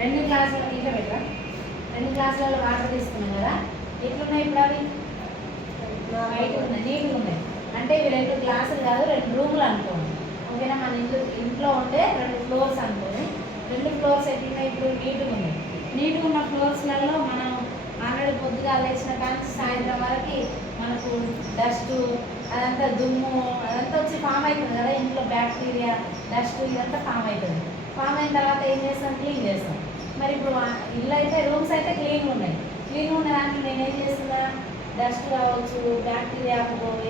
2 గ్లాసుల నీళ్ళు పెట్టరా, 2 గ్లాసులలో వాటర్ తీసుకున్నాం కదా. ఎట్లున్నాయి ఇప్పుడు అవి? వైట్ ఉన్నాయి, నీట్గా ఉన్నాయి. అంటే ఇవి 2 గ్లాసులు కాదు, 2 రూములు అనుకోండి. ఓకేనా? మన ఇంట్లో ఉండే 2 ఫ్లోర్స్ అనుకోండి. 2 ఫ్లోర్స్ ఎట్లున్నాయి ఇప్పుడు? నీట్గా ఉన్నాయి. నీట్గా ఉన్న ఫ్లోర్స్లలో మనం ఆల్రెడీ పొద్దుగా లేచిన కానీ సాయంత్రం వరకు మనకు డస్ట్ అదంతా దుమ్ము అదంతా వచ్చి ఫామ్ అవుతుంది కదా. ఇంట్లో బ్యాక్టీరియా డస్ట్ ఇదంతా ఫామ్ అవుతుంది. ఫామ్ అయిన తర్వాత ఏం చేస్తాం? క్లీన్ చేస్తాం. మరి ఇప్పుడు ఇల్లు అయితే రూమ్స్ అయితే క్లీన్గా ఉన్నాయి. క్లీన్గా ఉన్న దాంట్లో నేను ఏం చేస్తున్నా? డస్ట్ కావచ్చు, బ్యాక్టీరియా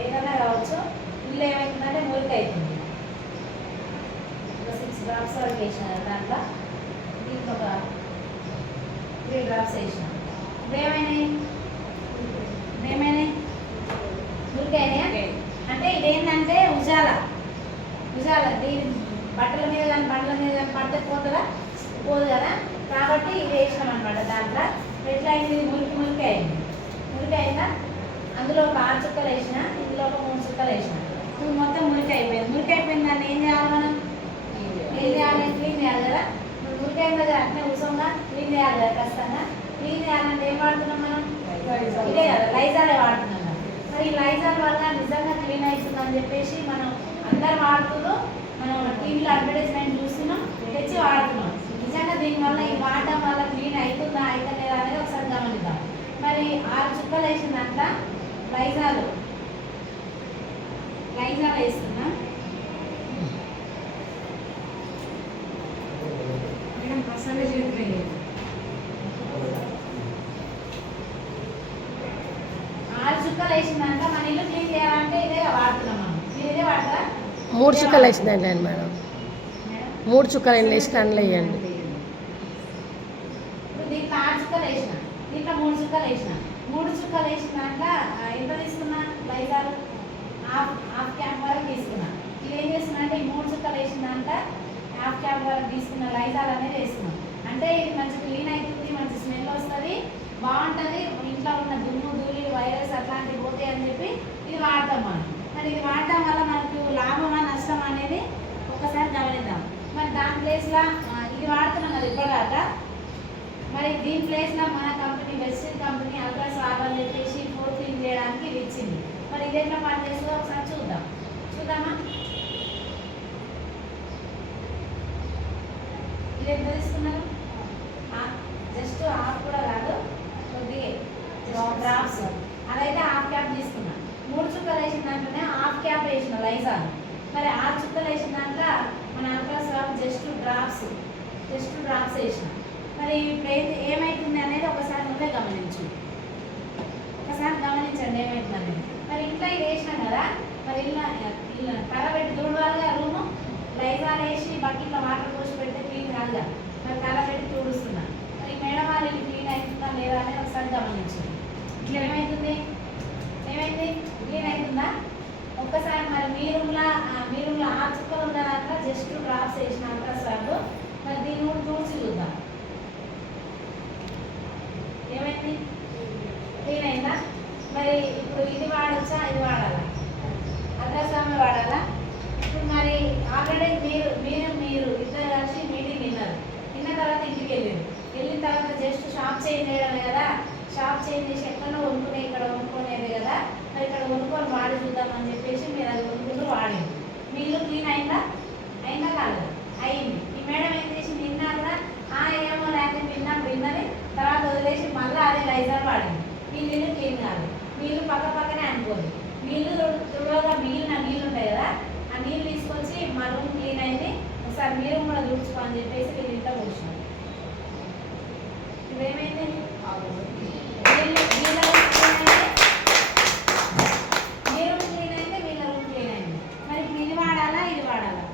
ఏదైనా కావచ్చు, ఇల్లు ఏమవుతుందంటే మురికి అవుతుంది. ఒక 6 డ్రాప్స్ వరకు వేసిన దాంట్లో, దీంట్లో ఒక 3 డ్రాప్స్ వేసిన. ఇప్పుడు ఏమైనాయి? మురికి అయినాయా? అంటే ఇదేంటంటే ఉజాల దీని బట్టల మీద కానీ బండ్ల మీద కానీ పడితే పోతుందా? పోదు కదా. కాబట్టి ఇది వేసినాం అనమాట. దాంట్లో ఎట్లా అయింది? మురికి అయింది. మురికి అయిందా? అందులో ఒక 6 చుక్కలు వేసిన, ఇందులో ఒక 3 చుక్కలు వేసిన. ఇప్పుడు మొత్తం మురికి అయిపోయింది. మురికి అయిపోయింది దాన్ని ఏం చేయాలి మనం? క్లీన్ చేయాలి కదా. మురికి అయిన దగ్గర అట్నే ఉసంగా క్లీన్ చేయాలి కదా. ఖచ్చితంగా క్లీన్ చేయాలంటే ఏం వాడుతున్నాం మనం? ఇదే కదా, లైజాలే వాడుతున్నాం. మరి ఈ లైజాల్ వల్ల నిజంగా క్లీన్ అవుతుందని చెప్పేసి మనం అందరు వాడుతూ మనం టీవీలో అడ్వర్టైజ్మెంట్ చూస్తున్నాం, తెచ్చి వాడుతున్నాం. నిజంగా దీనివల్ల ఈ వాడడం వల్ల క్లీన్ అవుతుందా అవుతలేదా అనేది ఒకసారి గమనిద్దాం. మరి 6 చుక్కలు వేసిన దాంట్లో లైజాల్ వేస్తున్నాం. మేడం ప్రసన్న చేతి 6 చుక్కలు వేసిందంట. మన ఇల్లు క్లీన్ చేయాలంటే ఇదే వాడుతున్నాం మనం. మీరు ఇదే వాడతారా? 3 చుక్కలు వేసిందండి మేడం. 3 చుక్కలు వేసి కండ్లు వేయండి. ఇప్పుడు దీంట్లో 6 చుక్కలు వేసిన, దీంట్లో 3 చుక్కలు వేసిన. 3 చుక్కలు వేసినాక ఎంత తీసుకున్నా? లైజాల్ హాఫ్ క్యాప్ వరకు తీసుకున్నా. ఇది ఏం చేస్తున్నా అంటే ఈ 3 చుక్కలు వేసిందంట హాఫ్ క్యాప్ వరకు తీసుకున్న లైజాల్ అనేది వేస్తున్నాం. అంటే ఇది మంచి క్లీన్ అవుతుంది, మంచి స్మెల్ వస్తుంది, బాగుంటుంది. ఇంట్లో ఉన్న దుమ్ము ధూళి వైరస్ అట్లాంటివి పోతాయి అని చెప్పి ఇది వాడతాం మనం. మరి ఇది వాడటం వల్ల మనకు లాభమా నష్టం అనేది ఒక్కసారి గమనిద్దాం. మరి దాని ప్లేస్లో ఇది వాడుతున్నాం కదా ఇప్పటిదాకా. మరి దీని ప్లేస్లో మన company Westin company ultras lab అని చెప్పేసి ఫ్లోర్ క్లీన్ చేయడానికి ఇది ఇచ్చింది. మరి ఇది ఎట్లా పనిచేస్తుందో ఒకసారి చూద్దామా? ఇది ఎంత తీసుకున్నారు? జస్ట్ హాఫ్ కూడా కాదు, కొద్దిగా డ్రాప్స్. అదైతే హాఫ్ క్యాప్ తీసుకున్నా. 3 చుక్కలు వేసిన దాంట్లోనే హాఫ్ క్యాప్ వేసిన లైజాల్. మరి 6 చుక్కలు వేసిన దాంట్లో మన అల్ట్రాస్ లాబ్ జస్ట్ డ్రాప్స్ వేసిన. మరి ఇప్పుడు ఏమవుతుంది అనేది ఒకసారి నువ్వే గమనించు. ఒకసారి గమనించండి ఏమవుతుంది అనేది. మరి ఇంట్లో ఇది వేసినాం కదా. మరి ఇల్లు కలబెట్టి తుడవాలిగా. రూము లైజాల్ వేసి బకెట్లో వాటర్ పోసి పెడితే క్లీన్ కాదుగా. మరి కలబెట్టి తుడుస్తున్నా. మరి మేడం వాళ్ళు ఇల్లు క్లీన్ అవుతుందా లేదా అనేది ఒకసారి గమనించు. ఇట్లా ఏమైంది? క్లీన్ అవుతుందా? ఒక్కసారి మరి మీ రూమ్లో 6 చుక్కలు ఉన్న దాంట్లో జస్ట్ డ్రాప్స్ వేసిన అల్ట్రాసార్లు. మరి దీన్ని కూడా చూసి చూద్దాం ఏమైంది? క్లీన్ అయిందా? మరి ఇప్పుడు ఇది వాడచ్చా? ఇది వాడాలా? అల్ట్రాసామే వాడాలా? ఇప్పుడు మరి ఆల్రెడీ మీరు ఇద్దరు కలిసి మీటింగ్ విన్న తర్వాత ఇంటికి వెళ్ళిన తర్వాత జస్ట్ షాప్ చేంజ్ చేయడమే కదా. షాప్ చేంజ్ చేసి ఎక్కడో కొనుక్కునే ఇక్కడ కొనుక్కునేది కదా. మరి ఇక్కడ కొనుక్కొని వాడి చూద్దామని చెప్పేసి మీరు అది కొనుక్కుంటూ వాడింది. మీ ఇల్లు క్లీన్ అయిందా కాదు? అయింది. ఈ మేడం ఏం చేసింది? విన్నా కూడా ఏమో లేకపోతే విన్నది తర్వాత వదిలేసి మళ్ళీ అదే లైజాల్ వాడింది. మీ ఇల్లు క్లీన్ కాదు. మీ ఇల్లు పక్కనే అనుకోదు. మీ ఇల్లు తుడవగా మిగిలిన నీళ్ళు ఉంటాయి కదా, ఆ నీళ్ళు తీసుకొచ్చి మా రూమ్ క్లీన్ అయింది, ఒకసారి మీరు కూడా తుడుచుకో అని చెప్పేసి వీళ్ళు ఇంట్లో కూర్చున్నారు. ఇప్పుడు ఏమైంది? మరి ఇప్పుడు ఇది వాడాలా? ఇది వాడాలా?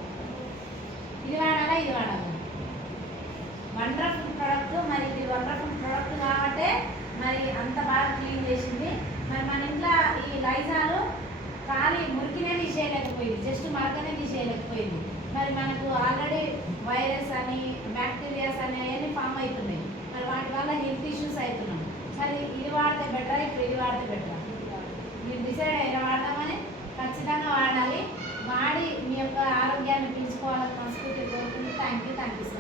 Wonderful product. మరి ఇది వండర్ఫుల్ ప్రోడక్ట్ కాబట్టి మరి అంత బాగా క్లీన్ చేసింది. మరి మన ఇంట్లో ఈ లైజాల్ ఖాళీ మురికినే తీసేయలేకపోయింది, జస్ట్ మరకనే తీసేయలేకపోయింది. మరి మనకు ఆల్రెడీ వైరస్ అని బ్యాక్టీరియాస్ అని అవన్నీ ఫామ్ అవుతున్నాయి. మరి వాటి వల్ల హెల్త్ ఇష్యూస్ అవుతున్నాం. మరి ఇది వాడితే బెటరా? ఇప్పుడు ఇది వాడితే బెటరా? మీరు డిసైడ్ అయినా వాడదామని ఖచ్చితంగా వాడాలి. వాడి మీ